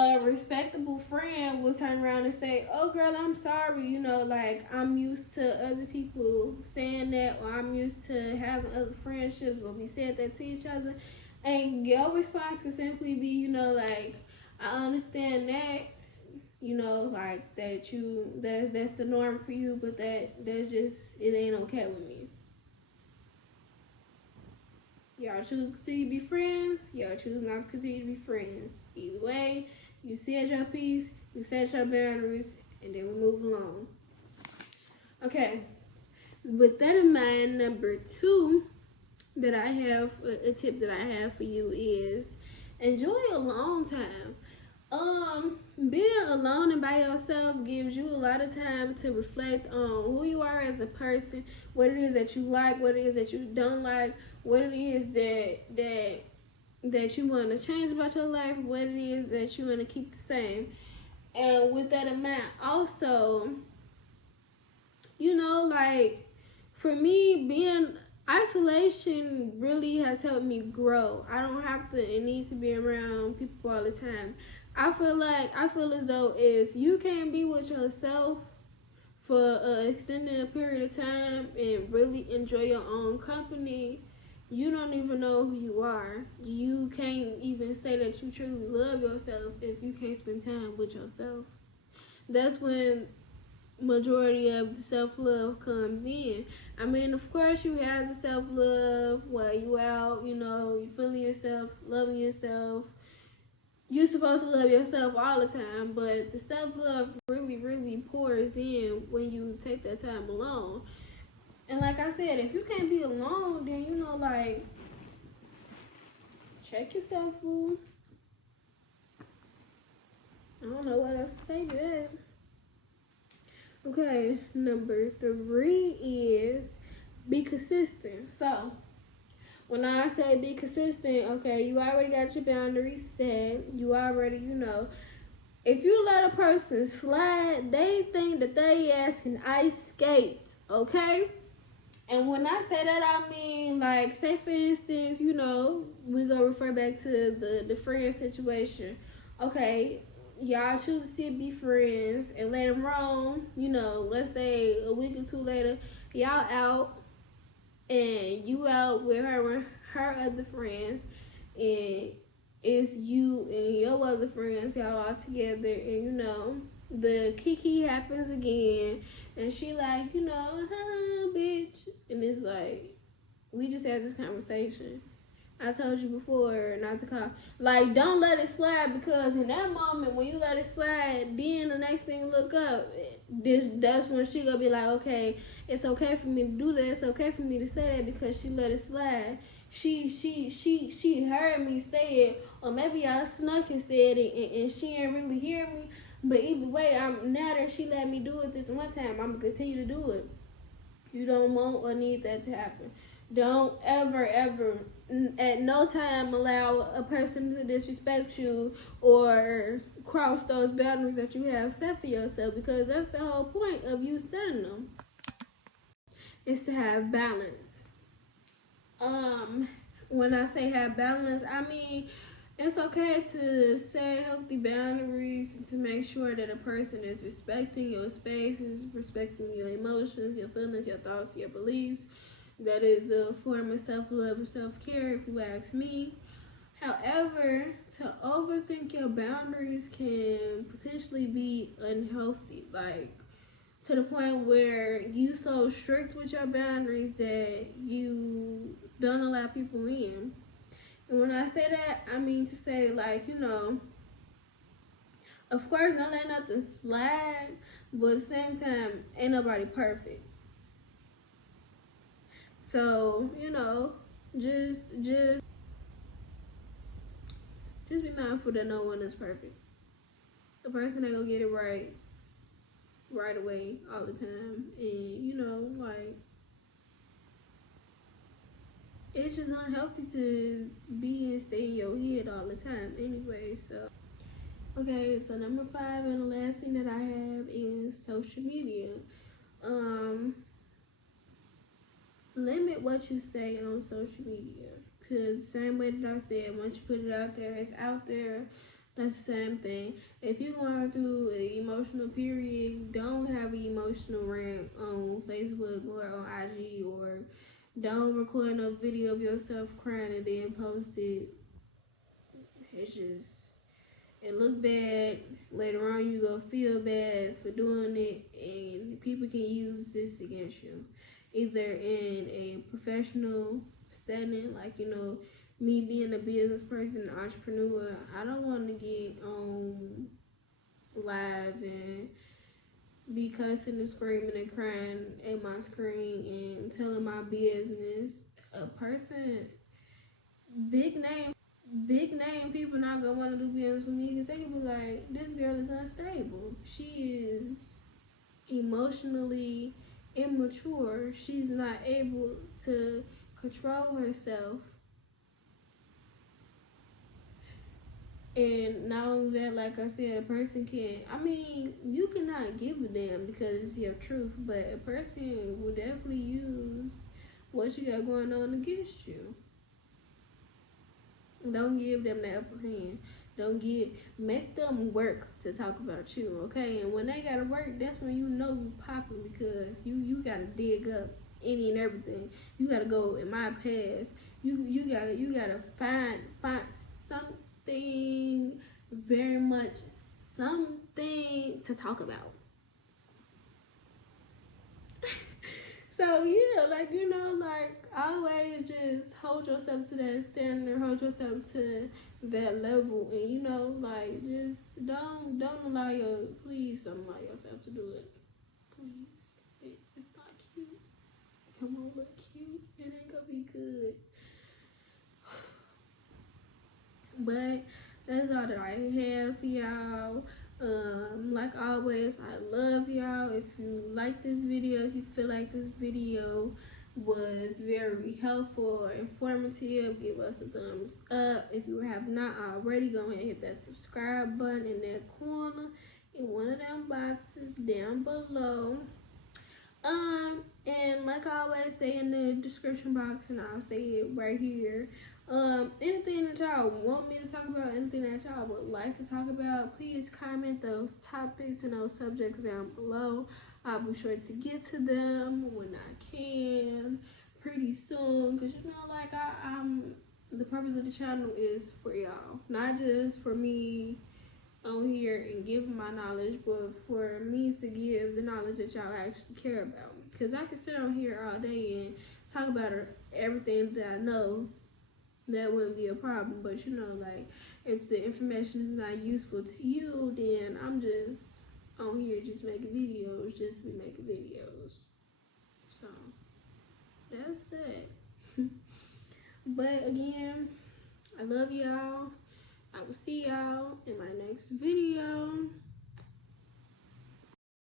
a respectable friend will turn around and say, "Oh, girl, I'm sorry. You know, like I'm used to other people saying that, or I'm used to having other friendships where we said that to each other." And your response can simply be, you know, like, "I understand that. You know, like that's the norm for you, but that's just it ain't okay with me. Y'all choose to continue to be friends. Y'all choose not to continue to be friends. Either way, you said your piece, you set your boundaries, and then we move along." Okay. With that in mind, number two that I have, a tip that I have for you is enjoy alone time. Being alone and by yourself gives you a lot of time to reflect on who you are as a person, what it is that you like, what it is that you don't like, what it is that you want to change about your life, what it is that you want to keep the same. And with that in mind, also, you know, like for me, being isolation really has helped me grow. I don't have to and need to be around people all the time. I feel as though if you can't be with yourself for an extended period of time and really enjoy your own company, you don't even know who you are. You can't even say that you truly love yourself if you can't spend time with yourself. That's when majority of the self love comes in. I mean, of course, you have the self love while you out, you know, you feeling yourself, loving yourself. You're supposed to love yourself all the time, but the self love really, really pours in when you take that time alone. And like I said, if you can't be alone, then you know, like, check yourself, boo. I don't know what else to say to that. Okay, number three is be consistent. So, when I say be consistent, okay, you already got your boundaries set. You already, you know, if you let a person slide, they think that they ass can ice skate, okay? And when I say that, I mean, like, say for instance, you know, we gonna refer back to the friend situation. Okay, y'all choose to still be friends and let them roam. You know, let's say a week or two later, y'all out and you out with her other friends, and it's you and your other friends, y'all all together, and you know the kiki happens again, and she like, you know, bitch, and it's like, we just had this conversation. I told you before not to call. Like, don't let it slide, because in that moment when you let it slide, then the next thing you look up, that's when she gonna be like, okay, it's okay for me to do that. It's okay for me to say that because she let it slide. She heard me say it, or maybe I snuck and said it, and she didn't really hear me. But either way, I'm now that she let me do it this one time, I'm gonna continue to do it. You don't want or need that to happen. Don't ever, ever, at no time allow a person to disrespect you or cross those boundaries that you have set for yourself, because that's the whole point of you setting them, is to have balance. Um, when I say have balance, I mean it's okay to set healthy boundaries to make sure that a person is respecting your space, is respecting your emotions, your feelings, your thoughts, your beliefs. That is a form of self-love and self-care, if you ask me. However, to overthink your boundaries can potentially be unhealthy. Like, to the point where you so strict with your boundaries that you don't allow people in. And when I say that, I mean to say, like, you know, of course, don't let nothing slide, but at the same time, ain't nobody perfect. So, you know, just be mindful that no one is perfect. The person ain't gonna get it right away all the time, and you know, like, it's just not healthy to be and stay in your head all the time anyway. So, okay, so number five and the last thing that I have is social media. Um, Limit what you say on social media, because same way that I said, once you put it out there, it's out there. That's the same thing. If you're going through an emotional period, don't have an emotional rant on Facebook or on IG, or don't record no video of yourself crying and then post it. It's just, it look bad. Later on, you go feel bad for doing it, and people can use this against you, either in a professional setting, like me being a business person, an entrepreneur. I don't want to get on live and be cussing and screaming and crying at my screen and telling my business. A person, big name people not gonna want to do business with me because they can be like, this girl is unstable. She is emotionally immature. She's not able to control herself. And not only that, like I said, a person can, you cannot give a damn because it's your truth, but a person will definitely use what you got going on against you. Don't give them the upper hand. Make them work to talk about you, okay? And when they gotta work, that's when you know you popping, because you gotta dig up any and everything. You gotta go in my past. You gotta find something, very much something to talk about. So yeah, like always just hold yourself to that standard, hold yourself to that level, and like just please don't allow yourself to do it. Please, it's not cute. It won't look cute. It ain't gonna be good. But that's all that I have for y'all. Like always, I love y'all. If you like this video, if you feel like this video was very helpful or informative, give us a thumbs up. If you have not already, go ahead and hit that subscribe button in that corner in one of them boxes down below. And like I always say in the description box, and I'll say it right here, anything that y'all want me to talk about, anything that y'all would like to talk about, please comment those topics and those subjects down below. I'll be sure to get to them when I can pretty soon, because like I'm the purpose of the channel is for y'all, not just for me on here and give my knowledge, but for me to give the knowledge that y'all actually care about. Because I can sit on here all day and talk about everything that I know. That wouldn't be a problem. But like, if the information is not useful to you, then I'm just on here just making videos, just to be making videos. So that's that. But again, I love y'all. I will see y'all in my next video.